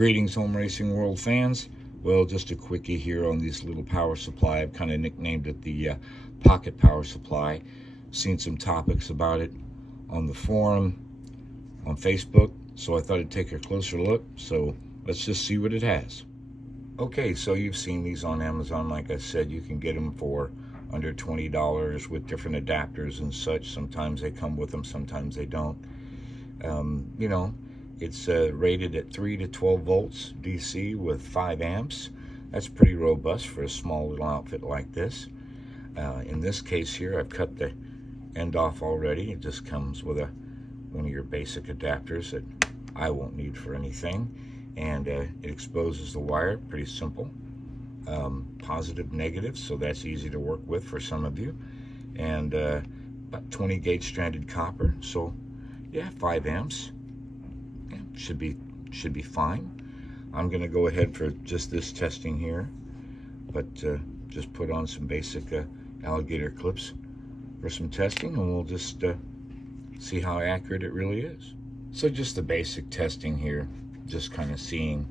Greetings, Home Racing World fans. Well, just a quickie here on this little power supply. I've kind of nicknamed it the pocket power supply. Seen some topics about it on the forum, on Facebook, so I thought I'd take a closer look. So let's just see what it has. Okay, so you've seen these on Amazon. Like I said, you can get them for under $20 with different adapters and such. Sometimes they come with them, sometimes they don't. It's rated at 3 to 12 volts DC with 5 amps. That's pretty robust for a small little outfit like this. In this case here, I've cut the end off already. It just comes with one of your basic adapters that I won't need for anything. And it exposes the wire, pretty simple. Positive, negative, so that's easy to work with for some of you. And about 20 gauge stranded copper, so yeah, 5 amps. Yeah, should be fine. I'm going to go ahead for just this testing here, but just put on some basic alligator clips for some testing, and we'll just see how accurate it really is. So just the basic testing here, just kind of seeing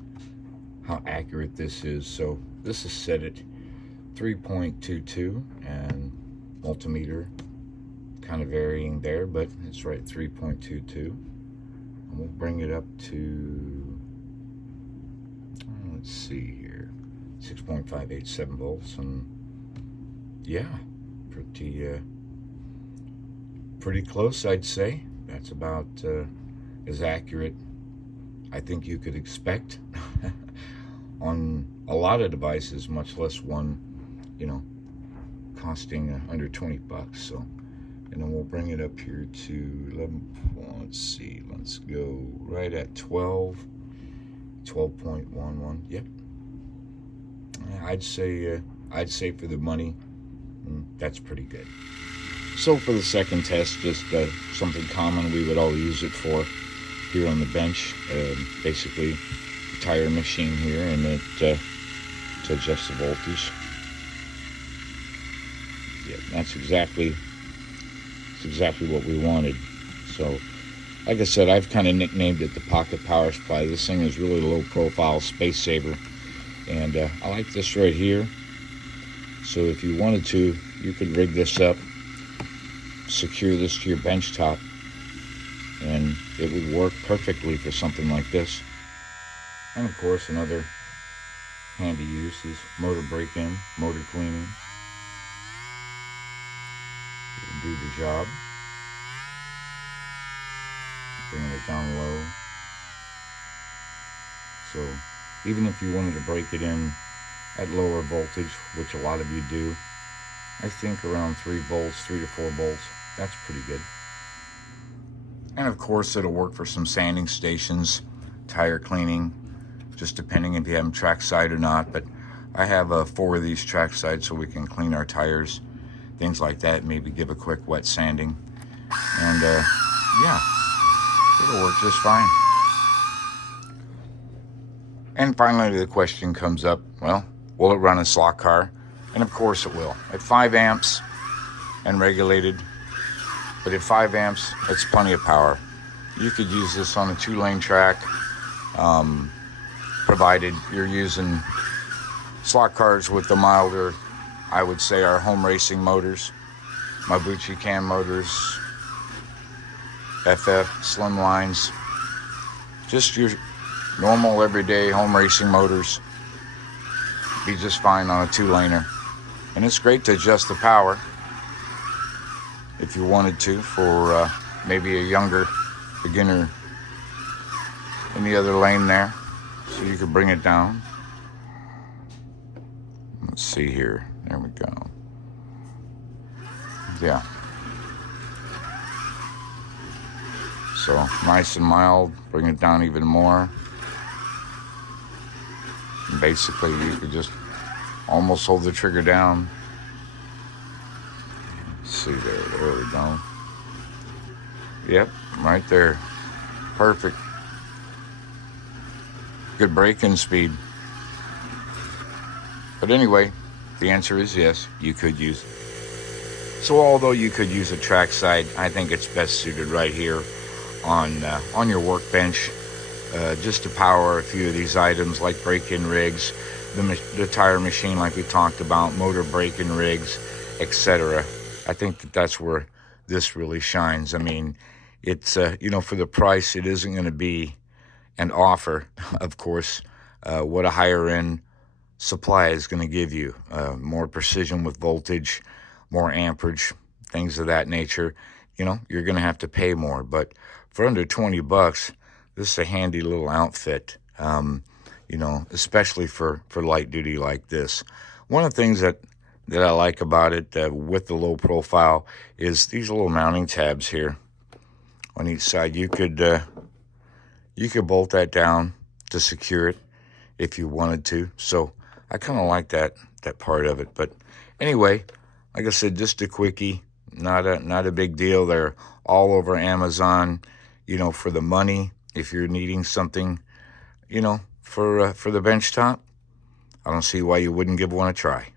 how accurate this is. So this is set at 3.22 and multimeter kind of varying there, but it's right 3.22. And we'll bring it up to, let's see here, 6.587 volts, and yeah, pretty close, I'd say. That's about as accurate I think you could expect on a lot of devices, much less one, costing under 20 bucks. So, and then we'll bring it up here to 11. Let's see, let's go right at 12.11. Yep. I'd say for the money, that's pretty good. So for the second test, just something common we would all use it for here on the bench. Basically, the tire machine here, and it to adjust the voltage. Yeah, that's exactly what we wanted. So, like I said, I've kind of nicknamed it the pocket power supply. This thing is really low profile, space saver, and I like this right here. So if you wanted to, you could rig this up, secure this to your bench top, and it would work perfectly for something like this. And of course, another handy use is motor break-in, motor cleaning. It'll do the job. Bringing it down low. So even if you wanted to break it in at lower voltage, which a lot of you do, I think around 3 volts, 3 to 4 volts, that's pretty good. And of course, it'll work for some sanding stations, tire cleaning, just depending if you have them trackside or not. But I have 4 of these trackside, so we can clean our tires, things like that, maybe give a quick wet sanding. And yeah, it'll work just fine. And finally, the question comes up, well, will it run a slot car? And of course it will. At 5 amps and regulated, but at 5 amps, it's plenty of power. You could use this on a 2-lane track, provided you're using slot cars with the milder, I would say, our home racing motors, Mabuchi cam motors, FF Slimlines, just your normal everyday home racing motors. Be just fine on a 2-laner. And it's great to adjust the power if you wanted to for maybe a younger beginner in the other lane there. So you could bring it down. Let's see here. There we go. Yeah. So nice and mild. Bring it down even more. And basically, you could just almost hold the trigger down. Let's see there we go. Yep, right there. Perfect. Good braking speed. But anyway, the answer is yes, you could use it. So although you could use a trackside, I think it's best suited right here on your workbench. just to power a few of these items like break-in rigs, the tire machine like we talked about, motor break-in rigs, etc. I think that's where this really shines. I mean, it's, for the price, it isn't going to be an offer, of course, what a higher end supply is going to give you. More precision with voltage, more amperage, things of that nature. You're going to have to pay more. But for under 20 bucks, this is a handy little outfit, especially for light duty like this. One of the things that I like about it with the low profile is these little mounting tabs here on each side. You could bolt that down to secure it if you wanted to. So I kind of like that part of it. But anyway, like I said, just a quickie, not a big deal. They're all over Amazon, for the money. If you're needing something, for the bench top, I don't see why you wouldn't give one a try.